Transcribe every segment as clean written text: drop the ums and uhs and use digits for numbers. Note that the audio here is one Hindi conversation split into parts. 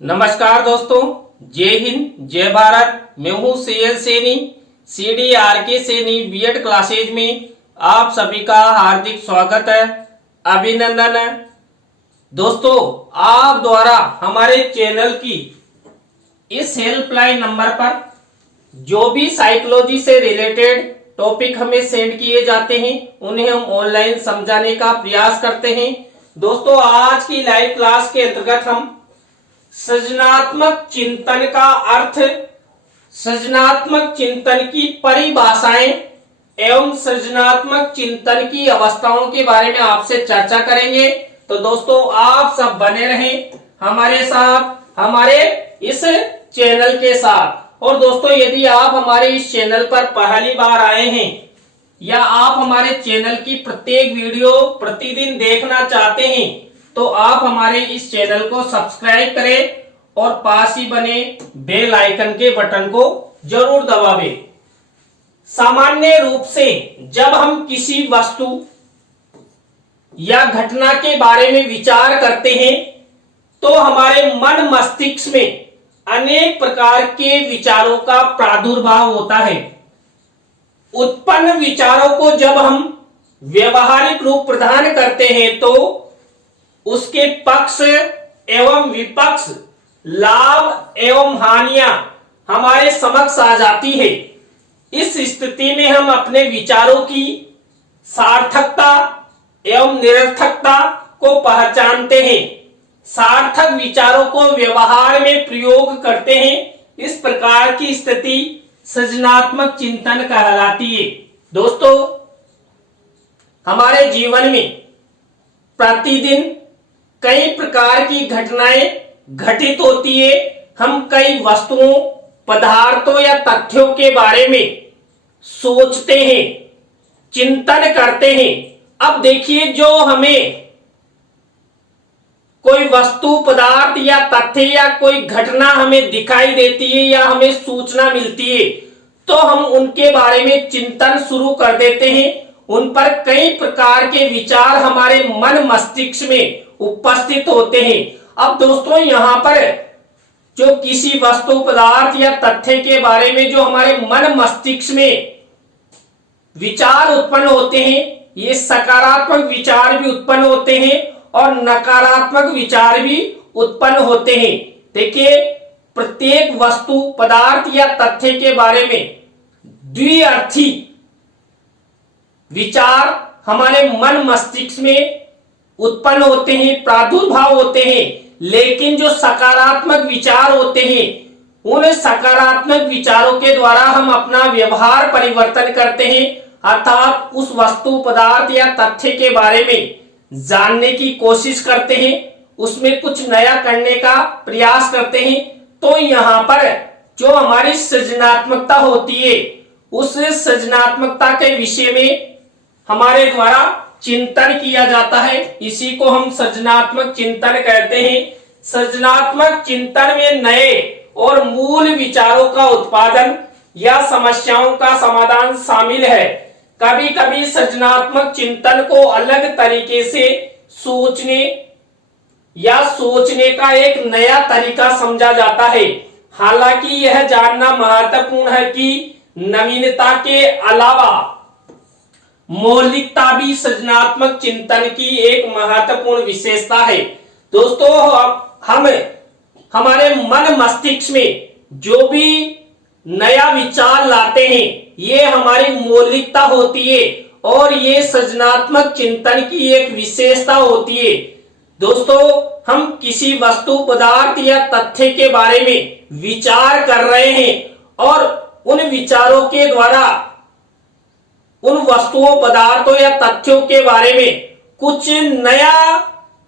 नमस्कार दोस्तों, जय हिंद जय भारत। मैं हूं CL Saini, CDRK Saini BEd classes में आप सभी का हार्दिक स्वागत है, अभिनंदन है। दोस्तों, आप द्वारा हमारे चैनल की इस हेल्पलाइन नंबर पर जो भी साइकोलॉजी से रिलेटेड टॉपिक हमें सेंड किए जाते हैं उन्हें हम ऑनलाइन समझाने का प्रयास करते हैं। दोस्तों, आज की लाइव क्लास के अंतर्गत हम सृजनात्मक चिंतन का अर्थ, सृजनात्मक चिंतन की परिभाषाएं एवं सृजनात्मक चिंतन की अवस्थाओं के बारे में आपसे चर्चा करेंगे। तो दोस्तों, आप सब बने रहें हमारे साथ, हमारे इस चैनल के साथ। और दोस्तों, यदि आप हमारे इस चैनल पर पहली बार आए हैं या आप हमारे चैनल की प्रत्येक वीडियो प्रतिदिन देखना चाहते हैं तो आप हमारे इस चैनल को सब्सक्राइब करें और पास ही बने बेल आइकन के बटन को जरूर दबावें। सामान्य रूप से जब हम किसी वस्तु या घटना के बारे में विचार करते हैं तो हमारे मन मस्तिष्क में अनेक प्रकार के विचारों का प्रादुर्भाव होता है। उत्पन्न विचारों को जब हम व्यवहारिक रूप प्रदान करते हैं तो उसके पक्ष एवं विपक्ष, लाभ एवं हानियां हमारे समक्ष आ जाती है। इस स्थिति में हम अपने विचारों की सार्थकता एवं निरर्थकता को पहचानते हैं, सार्थक विचारों को व्यवहार में प्रयोग करते हैं। इस प्रकार की स्थिति सृजनात्मक चिंतन कहलाती है। दोस्तों, हमारे जीवन में प्रतिदिन कई प्रकार की घटनाएं घटित होती है। हम कई वस्तुओं, पदार्थों या तथ्यों के बारे में सोचते हैं, चिंतन करते हैं। अब देखिए, जो हमें कोई वस्तु, पदार्थ या तथ्य या कोई घटना हमें दिखाई देती है या हमें सूचना मिलती है तो हम उनके बारे में चिंतन शुरू कर देते हैं। उन पर कई प्रकार के विचार हमारे मन मस्तिष्क में उपस्थित होते हैं। अब दोस्तों, यहाँ पर जो किसी वस्तु, पदार्थ या तथ्य के बारे में जो हमारे मन मस्तिष्क में विचार उत्पन्न होते हैं, ये सकारात्मक विचार भी उत्पन्न होते हैं और नकारात्मक विचार भी उत्पन्न होते हैं। देखिए, प्रत्येक वस्तु, पदार्थ या तथ्य के बारे में द्विअर्थी विचार हमारे मन मस्तिष्क में उत्पन्न होते हैं, प्रादुर्भाव होते हैं। लेकिन जो सकारात्मक विचार होते हैं, उन सकारात्मक विचारों के द्वारा हम अपना व्यवहार परिवर्तन करते हैं, अर्थात उस वस्तु, पदार्थ या तथ्य के बारे में जानने की कोशिश करते हैं, उसमें कुछ नया करने का प्रयास करते हैं। तो यहाँ पर जो हमारी सृजनात्मकता होती है, उस सृजनात्मकता के विषय में हमारे द्वारा चिंतन किया जाता है। इसी को हम सृजनात्मक चिंतन कहते हैं। सृजनात्मक चिंतन में नए और मूल विचारों का उत्पादन या समस्याओं का समाधान शामिल है। कभी कभी सृजनात्मक चिंतन को अलग तरीके से सोचने या सोचने का एक नया तरीका समझा जाता है। हालांकि यह जानना महत्वपूर्ण है कि नवीनता के अलावा मौलिकता भी सृजनात्मक चिंतन की एक महत्वपूर्ण विशेषता है। दोस्तों, हम हमारे मन मस्तिष्क में जो भी नया विचार लाते हैं, ये हमारी मौलिकता होती है और ये सृजनात्मक चिंतन की एक विशेषता होती है। दोस्तों, हम किसी वस्तु, पदार्थ या तथ्य के बारे में विचार कर रहे हैं और उन विचारों के द्वारा उन वस्तुओं, पदार्थों या तथ्यों के बारे में कुछ नया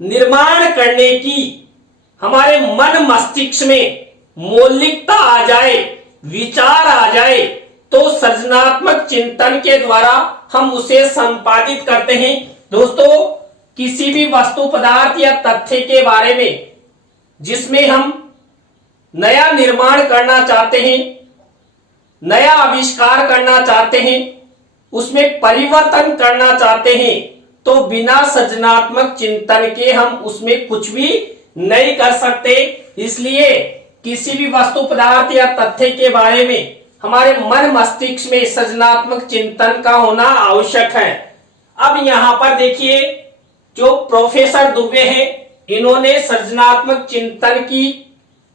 निर्माण करने की हमारे मन मस्तिष्क में मौलिकता आ जाए, विचार आ जाए, तो सृजनात्मक चिंतन के द्वारा हम उसे संपादित करते हैं। दोस्तों, किसी भी वस्तु, पदार्थ या तथ्य के बारे में जिसमें हम नया निर्माण करना चाहते हैं, नया आविष्कार करना चाहते हैं, उसमें परिवर्तन करना चाहते हैं, तो बिना सृजनात्मक चिंतन के हम उसमें कुछ भी नहीं कर सकते। इसलिए किसी भी वस्तु पदार्थ या तथ्य के बारे में हमारे मन मस्तिष्क में सृजनात्मक चिंतन का होना आवश्यक है। अब यहाँ पर देखिए, जो प्रोफेसर दुबे हैं, इन्होंने सृजनात्मक चिंतन की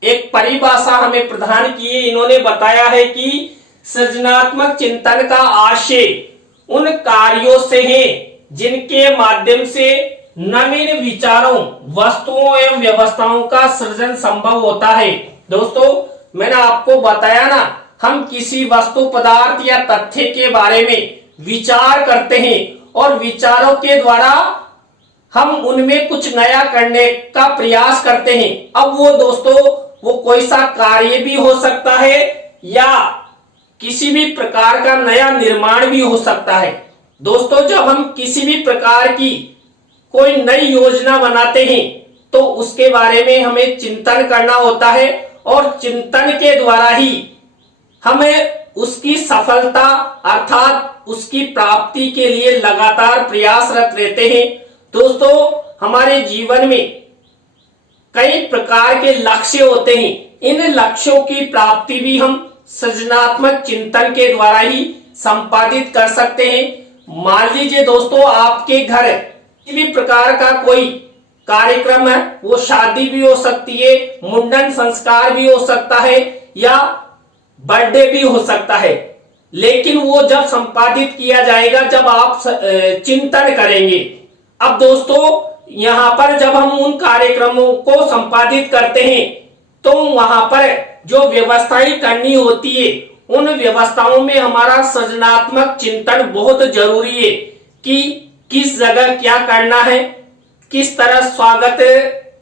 एक परिभाषा हमें प्रदान की है। इन्होंने बताया है कि सृजनात्मक चिंतन का आशय उन कार्यों से है जिनके माध्यम से नवीन विचारों, वस्तुओं एवं व्यवस्थाओं का सृजन संभव होता है। दोस्तों, मैंने आपको बताया ना, हम किसी वस्तु पदार्थ या तथ्य के बारे में विचार करते हैं और विचारों के द्वारा हम उनमें कुछ नया करने का प्रयास करते हैं। अब वो दोस्तों, वो कोई सा कार्य भी हो सकता है या किसी भी प्रकार का नया निर्माण भी हो सकता है। दोस्तों, जब हम किसी भी प्रकार की कोई नई योजना बनाते हैं तो उसके बारे में हमें चिंतन करना होता है और चिंतन के द्वारा ही हमें उसकी सफलता अर्थात उसकी प्राप्ति के लिए लगातार प्रयासरत रहते हैं। दोस्तों, हमारे जीवन में कई प्रकार के लक्ष्य होते हैं। इन लक्ष्यों की प्राप्ति भी हम सृजनात्मक चिंतन के द्वारा ही संपादित कर सकते हैं। मान लीजिए दोस्तों, आपके घर किसी भी प्रकार का कोई कार्यक्रम है, वो शादी भी हो सकती है, मुंडन संस्कार भी हो सकता है या बर्थडे भी हो सकता है, लेकिन वो जब संपादित किया जाएगा जब आप चिंतन करेंगे। अब दोस्तों, यहाँ पर जब हम उन कार्यक्रमों को संपादित करते हैं तो वहां पर जो व्यवस्थाएं करनी होती है, उन व्यवस्थाओं में हमारा सृजनात्मक चिंतन बहुत जरूरी है कि किस जगह क्या करना है, किस तरह स्वागत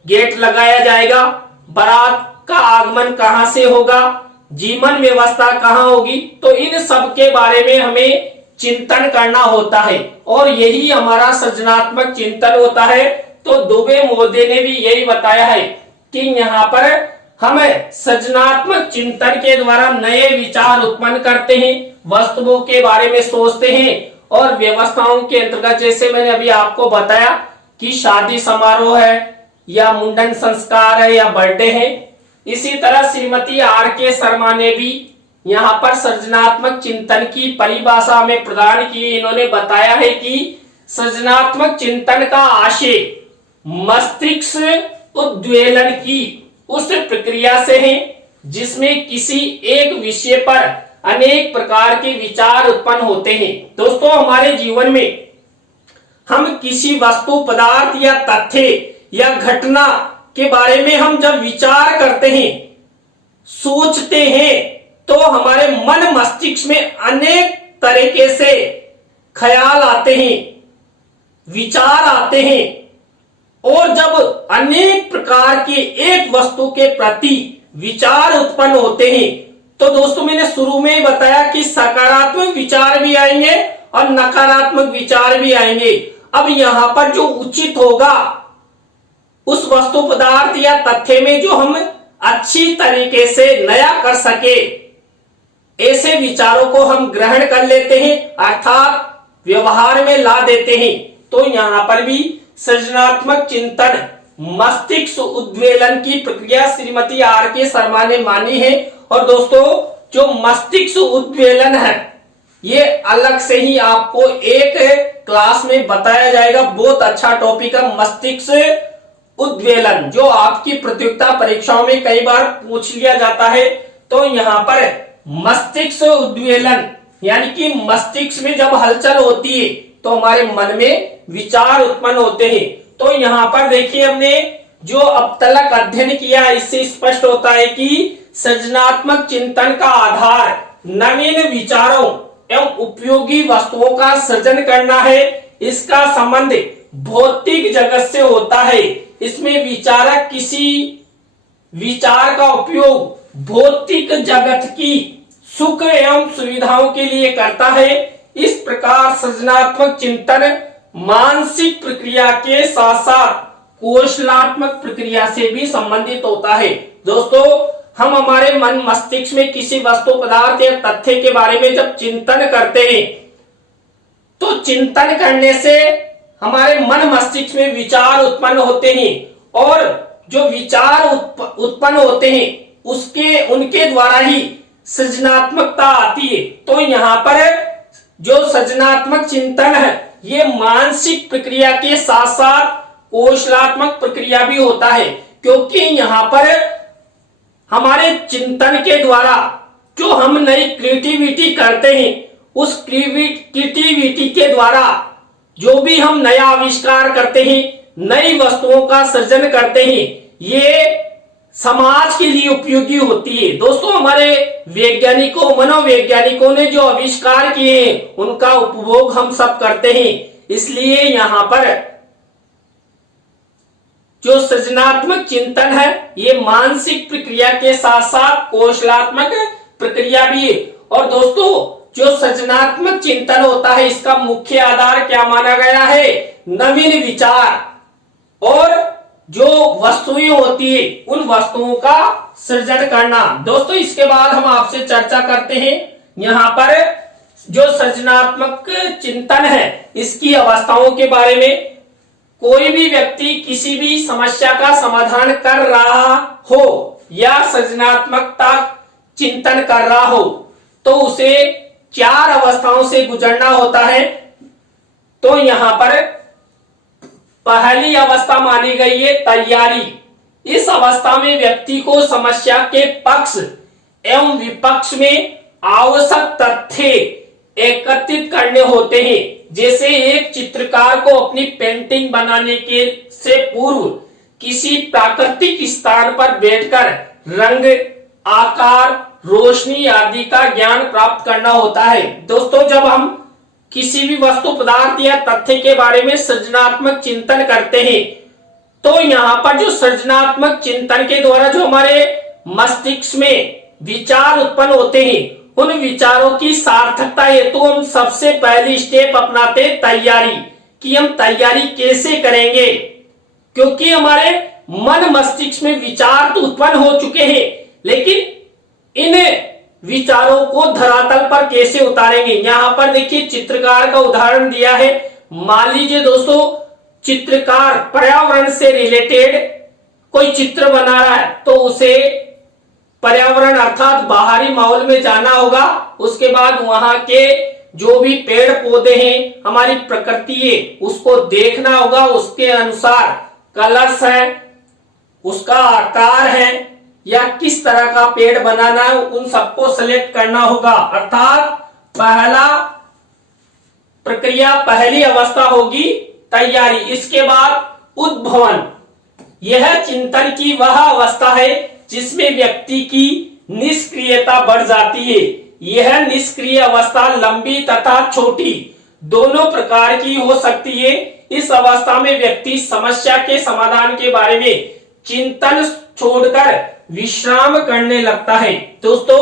गेट लगाया जाएगा, बारात का आगमन कहां से होगा, जीवन व्यवस्था कहां होगी। तो इन सब के बारे में हमें चिंतन करना होता है और यही हमारा सृजनात्मक चिंतन होता है। तो दुबे महोदय ने भी यही बताया है कि यहाँ पर हम सृजनात्मक चिंतन के द्वारा नए विचार उत्पन्न करते हैं, वस्तुओं के बारे में सोचते हैं और व्यवस्थाओं के अंतर्गत, जैसे मैंने अभी आपको बताया कि शादी समारोह है या मुंडन संस्कार है या बर्थडे है, इसी तरह श्रीमती आर के शर्मा ने भी यहाँ पर सृजनात्मक चिंतन की परिभाषा में प्रदान की। इन्होंने बताया है कि सृजनात्मक चिंतन का आशय मस्तिष्क उद्वेलन की उस प्रक्रिया से है जिसमें किसी एक विषय पर अनेक प्रकार के विचार उत्पन्न होते हैं। दोस्तों, हमारे जीवन में हम किसी वस्तु पदार्थ या तथ्य या घटना के बारे में हम जब विचार करते हैं, सोचते हैं, तो हमारे मन मस्तिष्क में अनेक तरीके से ख्याल आते हैं, विचार आते हैं और जब अनेक प्रकार के एक वस्तु के प्रति विचार उत्पन्न होते हैं तो दोस्तों, मैंने शुरू में ही बताया कि सकारात्मक विचार भी आएंगे और नकारात्मक विचार भी आएंगे। अब यहां पर जो उचित होगा उस वस्तु पदार्थ या तथ्य में जो हम अच्छी तरीके से नया कर सके, ऐसे विचारों को हम ग्रहण कर लेते हैं अर्थात व्यवहार में ला देते हैं। तो यहां पर भी सृजनात्मक चिंतन मस्तिष्क उद्वेलन की प्रक्रिया श्रीमती आर के शर्मा ने मानी है। और दोस्तों, जो मस्तिष्क उद्वेलन है, ये अलग से ही आपको एक क्लास में बताया जाएगा। बहुत अच्छा टॉपिक है मस्तिष्क उद्वेलन, जो आपकी प्रतियोगिता परीक्षाओं में कई बार पूछ लिया जाता है। तो यहाँ पर मस्तिष्क उद्वेलन यानी कि मस्तिष्क में जब हलचल होती है तो हमारे मन में विचार उत्पन्न होते हैं। तो यहाँ पर देखिए, हमने जो अब तक अध्ययन किया, इससे स्पष्ट होता है कि सृजनात्मक चिंतन का आधार नवीन विचारों एवं उपयोगी वस्तुओं का सृजन करना है। इसका संबंध भौतिक जगत से होता है। इसमें विचारक किसी विचार का उपयोग भौतिक जगत की सुख एवं सुविधाओं के लिए करता है। इस प्रकार सृजनात्मक चिंतन मानसिक प्रक्रिया के साथ साथ कौशलात्मक प्रक्रिया से भी संबंधित होता है। दोस्तों, हम हमारे मन मस्तिष्क में किसी वस्तु पदार्थ या तथ्य के बारे में जब चिंतन करते हैं तो चिंतन करने से हमारे मन मस्तिष्क में विचार उत्पन्न होते हैं और जो विचार उत्पन्न होते हैं उनके द्वारा ही सृजनात्मकता आती है। तो यहाँ पर जो सृजनात्मक चिंतन है ये मानसिक प्रक्रिया के साथ साथ कौशलात्मक प्रक्रिया भी होता है, क्योंकि यहाँ पर हमारे चिंतन के द्वारा जो हम नई क्रिएटिविटी करते हैं उस क्रिएटिविटी के द्वारा जो भी हम नया आविष्कार करते हैं, नई वस्तुओं का सृजन करते हैं, ये समाज के लिए उपयोगी होती है। दोस्तों हमारे वैज्ञानिकों मनोवैज्ञानिकों ने जो आविष्कार किए हैं उनका उपभोग हम सब करते हैं। इसलिए यहाँ पर जो सृजनात्मक चिंतन है ये मानसिक प्रक्रिया के साथ साथ कौशलात्मक प्रक्रिया भी है। और दोस्तों जो सृजनात्मक चिंतन होता है इसका मुख्य आधार क्या माना गया है? नवीन विचार और जो वस्तुएं होती है उन वस्तुओं का सृजन करना। दोस्तों इसके बाद हम आपसे चर्चा करते हैं यहाँ पर जो सृजनात्मक चिंतन है इसकी अवस्थाओं के बारे में। कोई भी व्यक्ति किसी भी समस्या का समाधान कर रहा हो या सृजनात्मकता चिंतन कर रहा हो तो उसे 4 अवस्थाओं से गुजरना होता है। तो यहाँ पर पहली अवस्था मानी गई है तैयारी। इस अवस्था में व्यक्ति को समस्या के पक्ष एवं विपक्ष में आवश्यक तथ्य एकत्रित करने होते हैं। जैसे एक चित्रकार को अपनी पेंटिंग बनाने के से पूर्व किसी प्राकृतिक स्थान पर बैठकर रंग, आकार, रोशनी आदि का ज्ञान प्राप्त करना होता है। दोस्तों जब हम किसी भी वस्तु, पदार्थ या तथ्य के बारे में सृजनात्मक चिंतन करते हैं तो यहाँ पर जो सृजनात्मक चिंतन के द्वारा जो हमारे मस्तिष्क में विचार उत्पन्न होते हैं उन विचारों की सार्थकता हेतु हम सबसे पहली स्टेप अपनाते तैयारी, कि हम तैयारी कैसे करेंगे, क्योंकि हमारे मन मस्तिष्क में विचार तो उत्पन्न हो चुके हैं लेकिन इन विचारों को धरातल पर कैसे उतारेंगे। यहाँ पर देखिए चित्रकार का उदाहरण दिया है। मान लीजिए दोस्तों चित्रकार पर्यावरण से रिलेटेड कोई चित्र बना रहा है तो उसे पर्यावरण अर्थात बाहरी माहौल में जाना होगा। उसके बाद वहां के जो भी पेड़ पौधे हैं, हमारी प्रकृति है, उसको देखना होगा, उसके अनुसार कलर्स है, उसका आकार है या किस तरह का पेड़ बनाना है, उन सबको सेलेक्ट करना होगा। अर्थात पहला प्रक्रिया, पहली अवस्था होगी तैयारी। इसके बाद उद्भवन, यह चिंतन की वह अवस्था है जिसमें व्यक्ति की निष्क्रियता बढ़ जाती है। यह निष्क्रिय अवस्था लंबी तथा छोटी दोनों प्रकार की हो सकती है। इस अवस्था में व्यक्ति समस्या के समाधान के बारे में चिंतन छोड़कर विश्राम करने लगता है। दोस्तों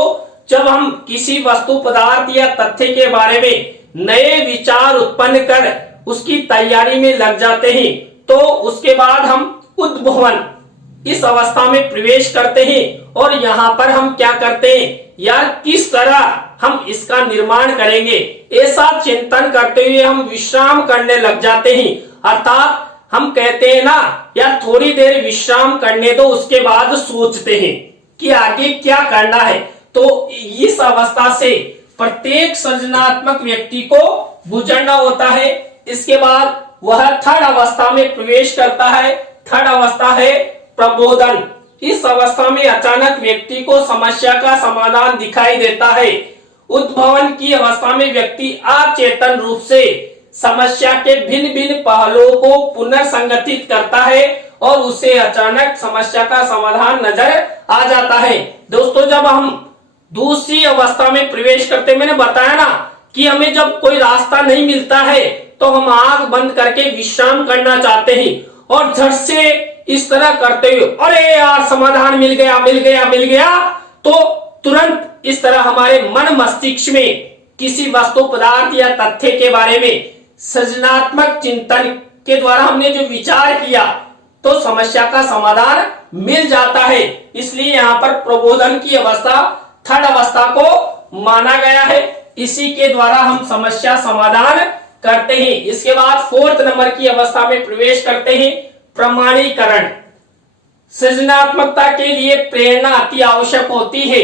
जब हम किसी वस्तु, पदार्थ या तथ्य के बारे में नए विचार उत्पन्न कर उसकी तैयारी में लग जाते हैं तो उसके बाद हम उद्भवन इस अवस्था में प्रवेश करते हैं। और यहाँ पर हम क्या करते हैं, यार किस तरह हम इसका निर्माण करेंगे, ऐसा चिंतन करते हुए हम विश्राम करने लग जाते हैं। अर्थात हम कहते हैं ना यार थोड़ी देर विश्राम करने दो, उसके बाद सोचते हैं कि आगे क्या करना है। तो इस अवस्था से प्रत्येक सृजनात्मक व्यक्ति को गुजरना होता है। इसके बाद वह थर्ड अवस्था में प्रवेश करता है। थर्ड अवस्था है प्रबोधन। इस अवस्था में अचानक व्यक्ति को समस्या का समाधान दिखाई देता है। उद्भवन की अवस्था में व्यक्ति अचेतन रूप से समस्या के भिन्न भिन्न पहलुओं को पुनर्संगठित करता है और उसे अचानक समस्या का समाधान नजर आ जाता है। दोस्तों जब हम दूसरी अवस्था में प्रवेश करते, मैंने बताया ना कि हमें जब कोई रास्ता नहीं मिलता है तो हम आंख बंद करके विश्राम करना चाहते हैं और झट से इस तरह करते हुए अरे यार समाधान मिल गया मिल गया मिल गया, तो तुरंत इस तरह हमारे मन मस्तिष्क में किसी वस्तु, पदार्थ या तथ्य के बारे में सृजनात्मक चिंतन के द्वारा हमने जो विचार किया तो समस्या का समाधान मिल जाता है। इसलिए यहाँ पर प्रबोधन की अवस्था थर्ड अवस्था को माना गया है। इसी के द्वारा हम समस्या समाधान करते हैं। इसके बाद फोर्थ नंबर की अवस्था में प्रवेश करते हैं प्रमाणीकरण। सृजनात्मकता के लिए प्रेरणा अति आवश्यक होती है,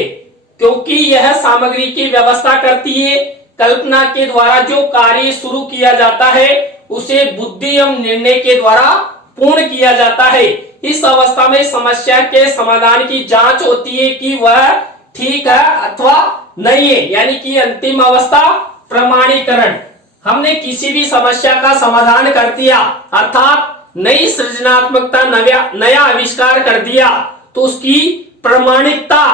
क्योंकि यह सामग्री की व्यवस्था करती है। कल्पना के द्वारा जो कार्य शुरू किया जाता है उसे बुद्धि एवं निर्णय के द्वारा पूर्ण किया जाता है। इस अवस्था में समस्या के समाधान की जांच होती है कि वह ठीक है अथवा नहीं है, यानी कि अंतिम अवस्था प्रमाणीकरण। हमने किसी भी समस्या का समाधान कर दिया, अर्थात नई सृजनात्मकता नया आविष्कार कर दिया, तो उसकी प्रमाणिकता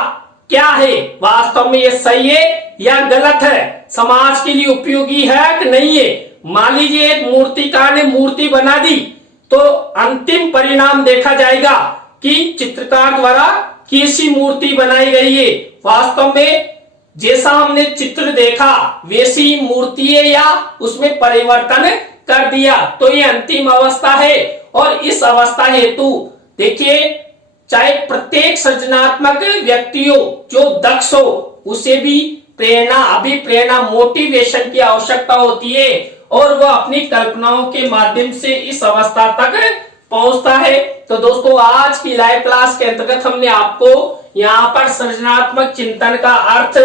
क्या है, वास्तव में ये सही है या गलत है, समाज के लिए उपयोगी है कि नहीं है। मान लीजिए एक मूर्तिकार ने मूर्ति बना दी, तो अंतिम परिणाम देखा जाएगा कि चित्रकार द्वारा कैसी मूर्ति बनाई गई है, वास्तव में जैसा हमने चित्र देखा वैसी मूर्ति है या उसमें परिवर्तन कर दिया, तो ये अंतिम अवस्था है। और इस अवस्था हेतु देखिए, चाहे प्रत्येक सृजनात्मक व्यक्ति हो जो दक्ष हो, उसे भी प्रेरणा, अभिप्रेरणा, मोटिवेशन की आवश्यकता होती है, और वह अपनी कल्पनाओं के माध्यम से इस अवस्था तक पहुंचता है। तो दोस्तों, आज की लाइव क्लास के अंतर्गत हमने आपको यहाँ पर सृजनात्मक चिंतन का अर्थ,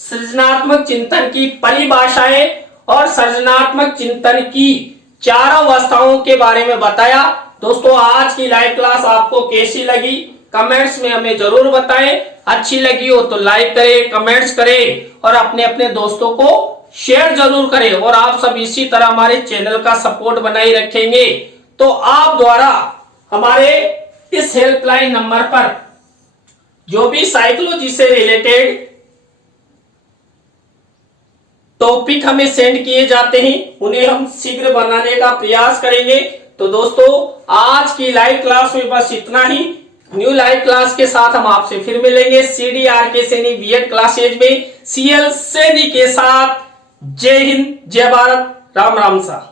सृजनात्मक चिंतन की परिभाषाएं और सृजनात्मक चिंतन की 4 अवस्थाओं के बारे में बताया। दोस्तों, आज की लाइव क्लास आपको कैसी लगी कमेंट्स में हमें जरूर बताएं। अच्छी लगी हो तो लाइक करें, कमेंट्स करें और अपने अपने दोस्तों को शेयर जरूर करें। और आप सब इसी तरह हमारे चैनल का सपोर्ट बनाए रखेंगे तो आप द्वारा हमारे इस हेल्पलाइन नंबर पर जो भी साइकोलॉजी से रिलेटेड टॉपिक हमें सेंड किए जाते हैं, उन्हें हम शीघ्र बनाने का प्रयास करेंगे। तो दोस्तों, आज की लाइव क्लास में बस इतना ही। न्यू लाइव क्लास के साथ हम आपसे फिर मिलेंगे CDRK सैनी बीएड क्लासेज में CL सैनी के साथ। जय हिंद, जय भारत, राम राम सा।